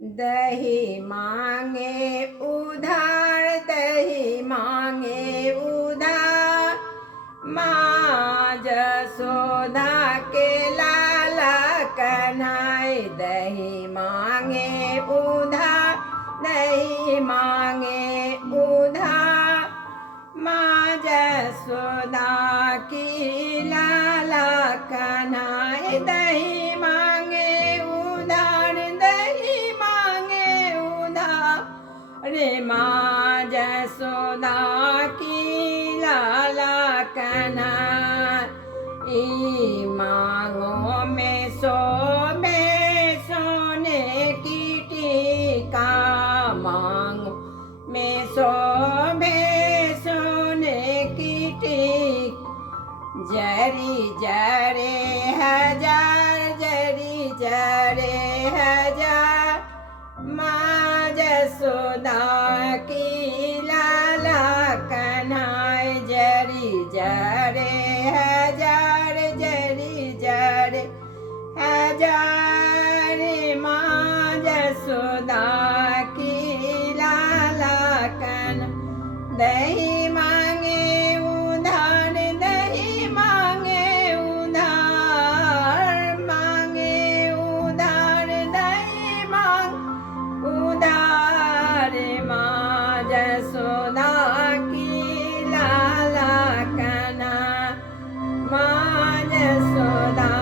दही मांगे उधार, दही मांगे उधार। माँ जसोदा के लाला कन्हैया दही मांगे उधार, दही मांगे उधार। माँ जसोदा की लाला कन्हैया दही मांगे उधार, दही मांगे उधार। रे माँ जसोदा की लाला कन्हैया मांगों में सोने की टीका, मांगों में सोने की टीका। जरी जरे हजार, जरी जरे हजार। माँ जसोदा की लाला कन्हैया जरी जरे हजार, जरी जरे हजार। माँ जसोदा की लाला कन्हैया दही मांगे उधार, दही मांगे उधार। मांगे उधार, दही मांग उधार। माँ जसोदा की लाला कन्हैया, माँ जसोदा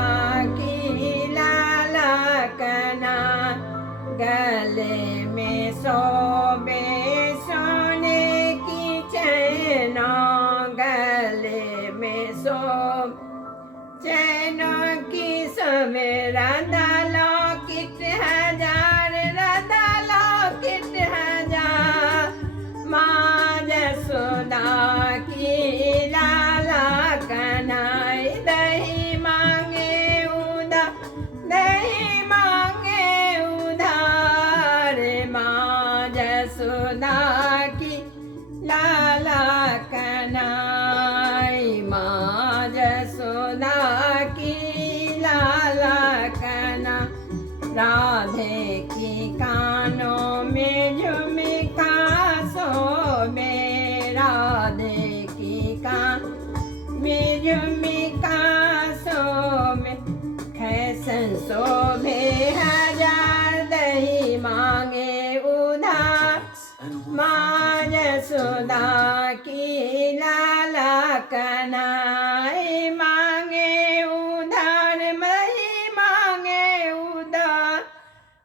की लाला कन्हैया गले में सोने की चैना, गले में चैनों की राधा लॉकेट हजार, राधा लॉकेट हजार। माँ जसोदा की लाला कन्हैया दही मांगे उधार, दही मांगे उधार। माँ जसोदा की लाला कन्हैया, माँ जसोदा की लाला कन्हैया राधे की कानों में झुमका शोभे, राधे की कान में झुमका शोभे। फैशन शोभे हजार, दही मांगे उधार। माँ जसोदा की लाला कन्हैया मांगे उधार, दही मांगे उधार।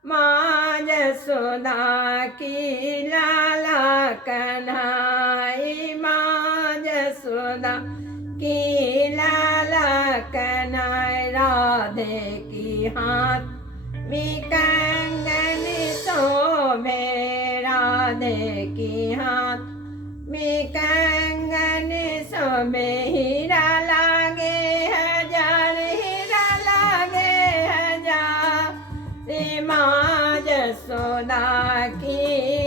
माँ जसोदा की लाला कन्हैया, माँ जसोदा की लाला कन्हैया राधे की हाथ में कंगन शोभे, राधे की हाथ में कंगन शोभे। हीरा लागे हजार, हीरा लागे हजार। माँ जसोदा की